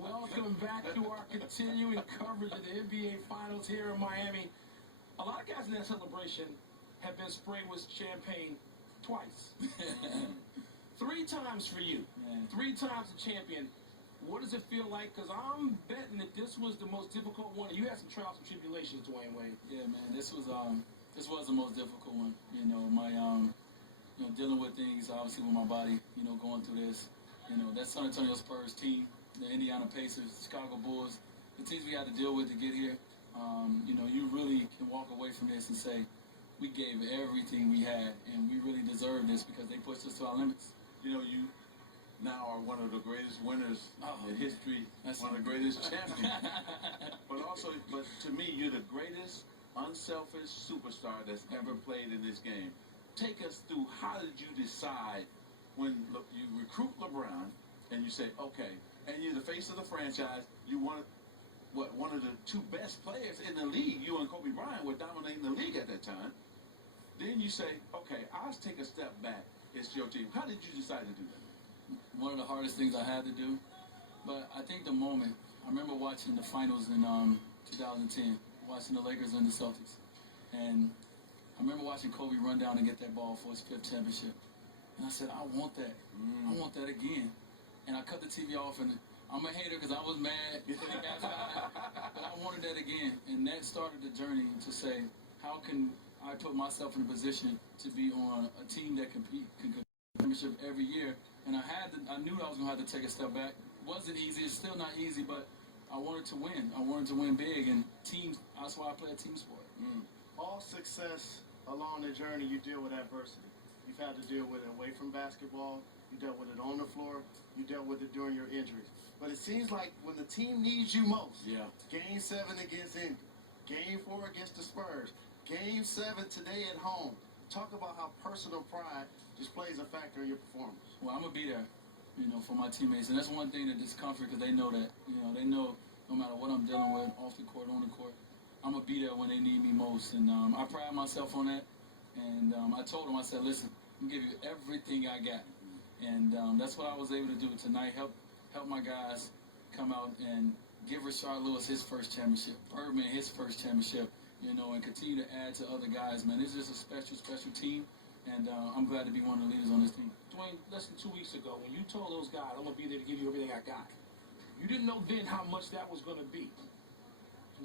Welcome back to our continuing coverage of the NBA Finals here in Miami. A lot of guys in that celebration have been sprayed with champagne twice. 3 times for you. 3 times the champion. What does it feel like? Because I'm betting that this was the most difficult one. You had some trials and tribulations, Dwyane Wade. Yeah, man, this was the most difficult one. You know, my dealing with things obviously with my body. You know, going through this. You know, that San Antonio Spurs team, the Indiana Pacers, Chicago Bulls, the teams we had to deal with to get here. You know, you really can walk away from this and say we gave everything we had, and we really deserve this because they pushed us to our limits. You know, you now are one of the greatest winners in history, one of the greatest champions. but to me, you're the greatest unselfish superstar that's ever played in this game. Take us through, how did you decide when you recruit LeBron and you say, okay, and you're the face of the franchise, you want one of the 2 best players in the league, you and Kobe Bryant were dominating the league at that time. Then you say, okay, I'll take a step back. It's your team. How did you decide to do that? One of the hardest things I had to do, but I think the moment, I remember watching the finals in 2010, watching the Lakers and the Celtics, and I remember watching Kobe run down and get that ball for his 5th championship, and I said, I want that. I want that again. And I cut the TV off, and I'm a hater because I was mad, but I wanted that again, and that started the journey to say, how can I put myself in a position to be on a team that can compete championship every year. And I knew I was going to have to take a step back. It wasn't easy. It's still not easy, but I wanted to win. I wanted to win big, and teams, that's why I play a team sport. All success along the journey, you deal with adversity. You've had to deal with it away from basketball. You dealt with it on the floor. You dealt with it during your injuries. But it seems like when the team needs you most, Game 7 against Indy, Game 4 against the Spurs, Game 7 today at home. Talk about how personal pride just plays a factor in your performance. Well, I'm going to be there, you know, for my teammates. And that's one thing that discomfort, because they know that. You know, they know no matter what I'm dealing with, off the court, on the court, I'm going to be there when they need me most. And I pride myself on that. And I told them, I said, listen, I'm going to give you everything I got. And that's what I was able to do tonight, help my guys come out and give Rashard Lewis his first championship, Birdman his first championship, you know, and continue to add to other guys, man. This is a special, special team. And I'm glad to be one of the leaders on this team. Dwyane, less than 2 weeks ago, when you told those guys, I'm going to be there to give you everything I got, you didn't know then how much that was going to be.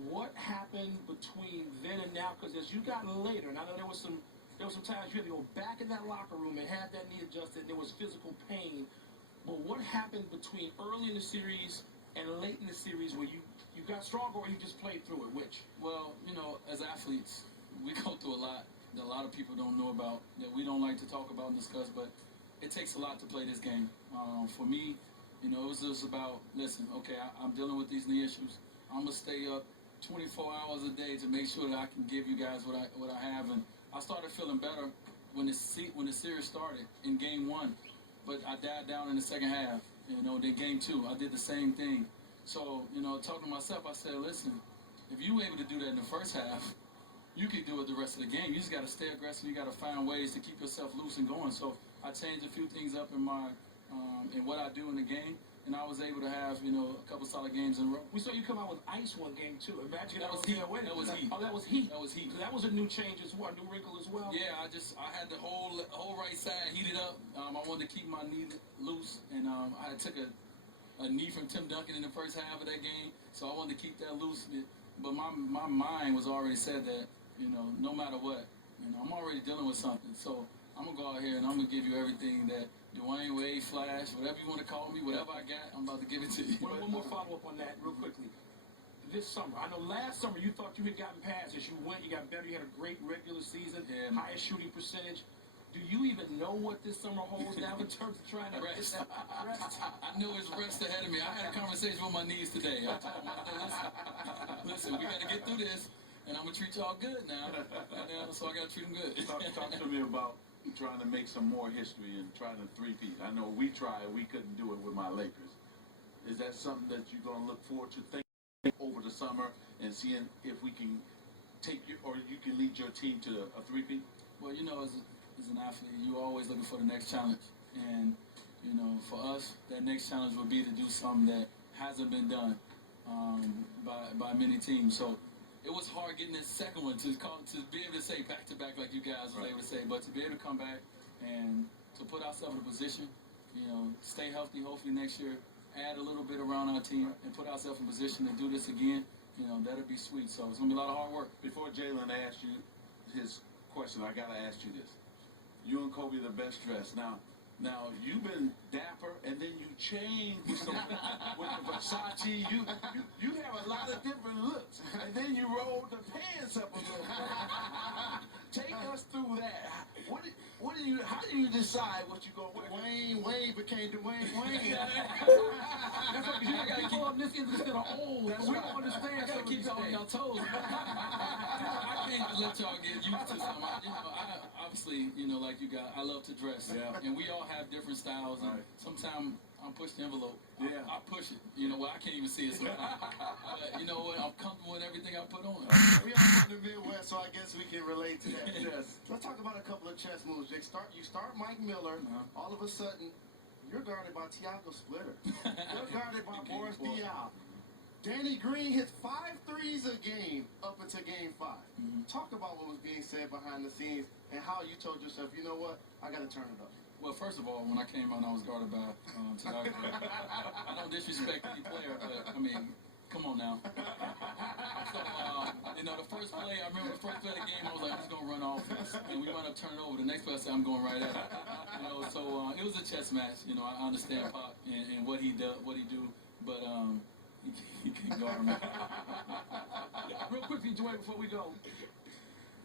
What happened between then and now? Because as you got later, and I know there was some times you had to go back in that locker room and have that knee adjusted, and there was physical pain. But what happened between early in the series and late in the series where you got stronger, or you just played through it? Which? Well, you know, as athletes, we go through a lot that a lot of people don't know about, that we don't like to talk about and discuss, but it takes a lot to play this game. For me, you know, it was just about, listen, okay, I'm dealing with these knee issues. I'm going to stay up 24 hours a day to make sure that I can give you guys what I have. And I started feeling better when the series started in Game 1, but I died down in the second half. You know, then Game 2, I did the same thing. So, you know, talking to myself, I said, listen, if you were able to do that in the first half, you can do it the rest of the game. You just got to stay aggressive. You got to find ways to keep yourself loose and going. So I changed a few things up in what I do in the game, and I was able to have, you know, a couple solid games in a row. We saw you come out with ice one game too. Imagine that was heat. That was heat. Oh, that was heat. That was heat. So that was a new change as well, a new wrinkle as well. Yeah, I had the whole right side heated up. I wanted to keep my knee loose, and I took a knee from Tim Duncan in the first half of that game, so I wanted to keep that loose. But my mind was already said that, you know, no matter what, you know, I'm already dealing with something. So I'm going to go out here and I'm going to give you everything that Dwyane Wade, Flash, whatever you want to call me, whatever I got, I'm about to give it to you. One more follow-up on that real quickly. This summer, I know last summer you thought you had gotten past. As you went, you got better. You had a great regular season, highest shooting percentage. Do you even know what this summer holds now in terms of trying to rest? I know it's rest ahead of me. I had a conversation with my knees today. I told them, listen, we got to get through this, and I'm going to treat y'all good now. So I got to treat them good. Talk to me about trying to make some more history and trying to three-peat. I know we tried. We couldn't do it with my Lakers. Is that something that you're going to look forward to thinking over the summer and seeing if we can take you, or you can lead your team to a three-peat? Well, you know, as an athlete, you're always looking for the next challenge. And, You know, for us, that next challenge would be to do something that hasn't been done by many teams. So it was hard getting that second one to be able to say back to back like you guys was able to say, but to be able to come back and to put ourselves in a position, you know, stay healthy. Hopefully next year, add a little bit around our team and put ourselves in position to do this again. You know, that'll be sweet. So it's gonna be a lot of hard work. Before Jalen asks you his question, I gotta ask you this. You and Kobe the best dressed. Now you've been dapper, and then you changed with the Versace. You have a lot of different looks, and then you rolled the pants up a little bit. Take us through that. How do you decide what you gonna wear? Dwyane Wade became Dwyane Wade. That's right, 'cause you gotta keep up this instead of old. That's We right. don't understand. I gotta keep y'all on y'all toes. I can't just let y'all get used to something. I obviously, you know, like you guys, I love to dress. Yeah. And we all have different styles. And Right. sometimes I'll push the envelope. Yeah. I push it. You know, well, I can't even see it sometimes. But you know what? I'm comfortable with everything I put on. We are from the Midwest, so I guess we can relate to that. Yes. Let's talk about a couple of chess moves. You start Mike Miller. All of a sudden, you're guarded by Thiago Splitter. You're guarded by Boris Diaw. Danny Green hits 5 threes a game up until game 5. Talk about what was being said behind the scenes and how you told yourself, you know what, I got to turn it up. Well, first of all, when I came out, I was guarded by Thiago. I don't disrespect any player, but I mean, come on now. So, you know, the first play, I remember the first play of the game, I was like, I'm just going to run offense. And we wound up turning over. The next play, I said, I'm going right at it. You know, so it was a chess match. You know, I understand Pop and what he do, but he can't guard me. Real quickly, Dwyane, before we go,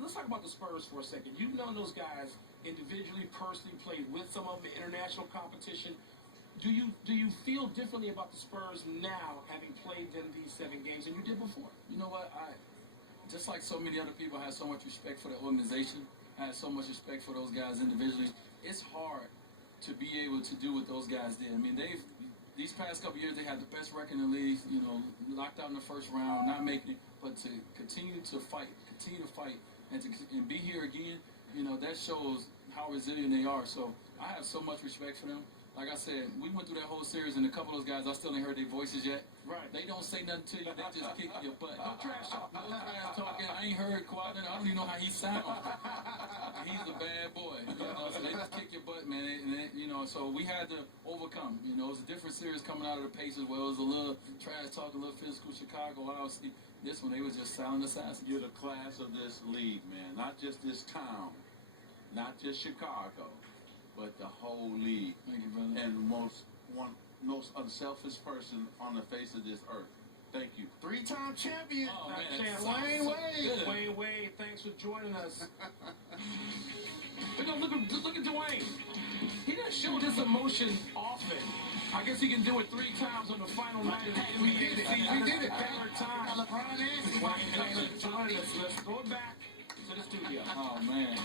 let's talk about the Spurs for a second. You've known those guys individually, personally, played with some of them in international competition. Do you feel differently about the Spurs now, having played them these 7 games, than you did before? You know what? I just like so many other people, I have so much respect for the organization. I have so much respect for those guys individually. It's hard to be able to do what those guys did. I mean, these past couple years, they had the best record in the league, you know, locked out in the first round, not making it, but to continue to fight, and be here again, you know, that shows how resilient they are. So I have so much respect for them. Like I said, we went through that whole series, and a couple of those guys, I still ain't heard their voices yet. Right. They don't say nothing to you. They just kick your butt. No trash talk. No trash talking. I ain't heard Kawhi Leonard. I don't even know how he sounds. He's a bad boy. You know, so they just kick your butt, man. You know, so we had to overcome. You know, it was a different series coming out of the Pacers where it was a little trash talk, a little physical. Chicago, obviously. This one, they was just silent assassins. You're the class of this league, man. Not just this town, not just Chicago, but the whole league. Thank you, brother. And most unselfish person on the face of this earth. Thank you. 3-time champion. Oh, man, Chance, that sounds Dwyane so Wade. good. Dwyane Wade, thanks for joining us. But no, look at Dwyane. He doesn't show this emotion often. I guess he can do it 3 times on the final night of the NBA season. We did it. Third time. LeBron and Dwyane, thanks for joining us. Let's go back to the studio. Oh, man.